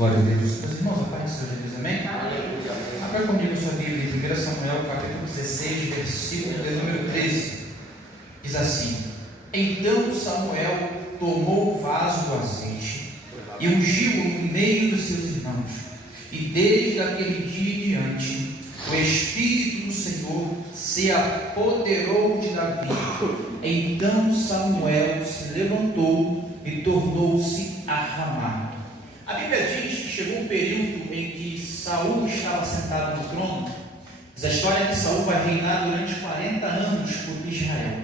Glória a Deus. Meus irmãos, a paz seja Deus, amém? Abra comigo sua Bíblia em 1 Samuel, capítulo 16, versículo de número 13. Diz assim: Então Samuel tomou o vaso do azeite e ungiu-o no meio dos seus irmãos. E desde aquele dia em diante, o Espírito do Senhor se apoderou de Davi. Então Samuel se levantou e tornou-se a Ramá. A Bíblia diz que chegou um período em que Saul estava sentado no trono. Diz a história que Saul vai reinar durante 40 anos por Israel.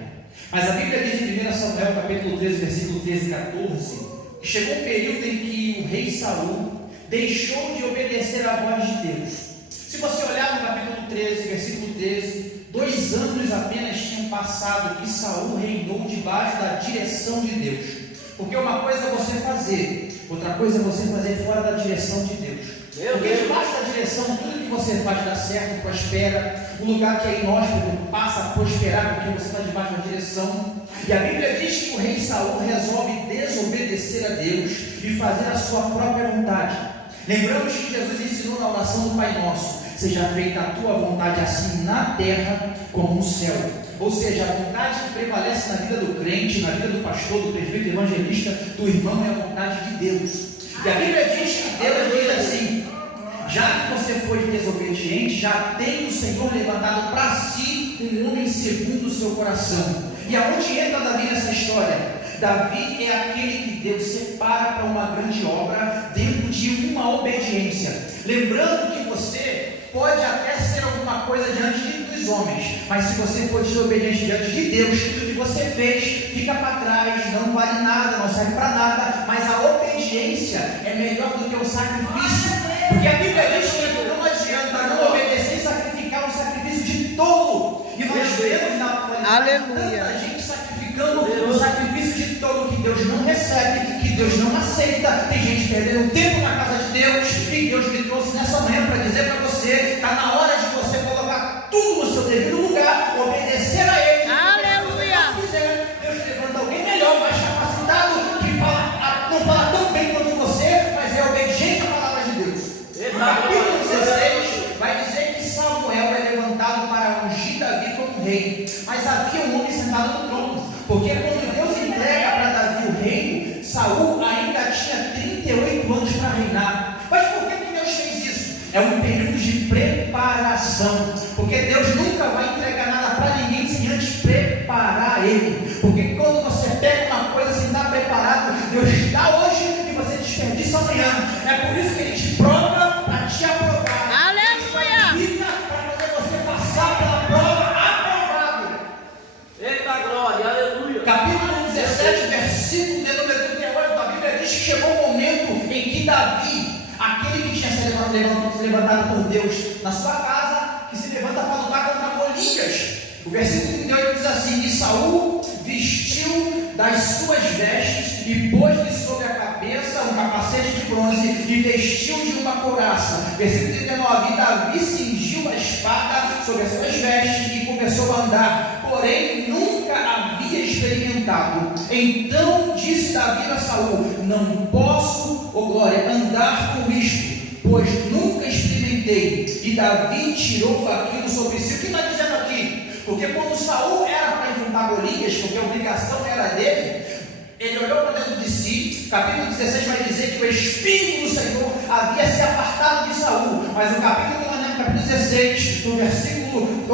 Mas a Bíblia diz em 1 Samuel capítulo 13, versículo 13 e 14, que chegou um período em que o rei Saul deixou de obedecer à voz de Deus. Se você olhar no capítulo 13, versículo 13, 2 anos apenas tinham passado que Saul reinou debaixo da direção de Deus. Porque uma coisa é você fazer, outra coisa é você fazer fora da direção de Deus. Porque debaixo da direção, tudo que você faz dá certo, prospera. O lugar que é inóspito passa a prosperar porque você está debaixo da direção. E a Bíblia diz que o rei Saul resolve desobedecer a Deus e fazer a sua própria vontade. Lembramos que Jesus ensinou na oração do Pai Nosso: seja feita a tua vontade assim na terra como no céu. Ou seja, a vontade que prevalece na vida do crente, na vida do pastor, do presbítero, evangelista, do irmão, é a vontade de Deus. E a Bíblia diz que Deus diz assim: já que você foi desobediente, já tem o Senhor levantado para si um homem segundo o seu coração. E aonde entra Davi nessa história? Davi é aquele que Deus separa para uma grande obra dentro de uma obediência. Lembrando que você pode até ser alguma coisa diante dos homens, mas se você for desobediente diante de Deus, tudo que você fez fica para trás, não vale nada, não serve para nada. Mas a obediência é melhor do que o sacrifício, porque a Bíblia diz que não adianta não obedecer e sacrificar um sacrifício de tolo. E nós vemos na atualidade tanta gente sacrificando o sacrifício de tolo que Deus não recebe, que Deus não aceita. Tem gente perdendo tempo na casa de Deus, e Deus me trouxe nessa manhã para dizer para você: está na hora de você colocar tudo no seu devido lugar, obedecer a Ele. Aleluia! Se quiser, Deus levanta alguém melhor, mais capacitado, que não fala tão bem quanto você, mas é obediente à palavra de Deus. No capítulo 16 vai dizer que Samuel é levantado para ungir Davi como rei, mas havia um homem sentado no trono, porque quando Deus entrega para Davi o reino, Saul ainda tinha 38 anos para reinar. Mas por que Deus fez isso? É um período de preparação, porque Deus nunca vai entregar nada para ninguém sem antes preparar ele. Porque quando você pega uma coisa sem estar preparado, Deus dá hoje e você desperdiça amanhã. É por isso que Ele te prova para te aprovar. Aleluia! Para fazer você passar pela prova aprovado. Eita glória, aleluia. Capítulo 17, versículo de número 38 da Bíblia diz que chegou um momento em que Davi, aquele que tinha se levantado por Deus na sua casa, que se levanta para lutar contra Golias. O versículo 38 diz assim: e Saul vestiu das suas vestes e pôs-lhe sobre a cabeça um capacete de bronze e vestiu de uma couraça. Versículo 39: e Davi cingiu a espada sobre as suas vestes e começou a andar, porém nunca havia experimentado. Então disse Davi a Saul: não posso, ó glória, andar com isto, pois nunca experimentei. E Davi tirou aquilo sobre si. O que está dizendo aqui? Porque quando Saul era para enfrentar Golias, porque a obrigação era dele, ele olhou para dentro de si. Capítulo 16 vai dizer que o Espírito do Senhor havia se apartado de Saul. Mas o capítulo 16, no versículo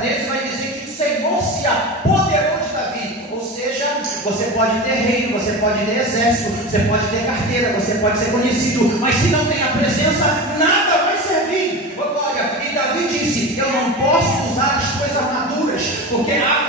13, vai dizer que o Senhor se apoderou de Davi. Ou seja, você pode ter reino, você pode ter exército, você pode ter carteira, você pode ser conhecido, mas se não tem a presença, nada vai servir. E Davi disse: eu não posso usar as coisas maduras, porque há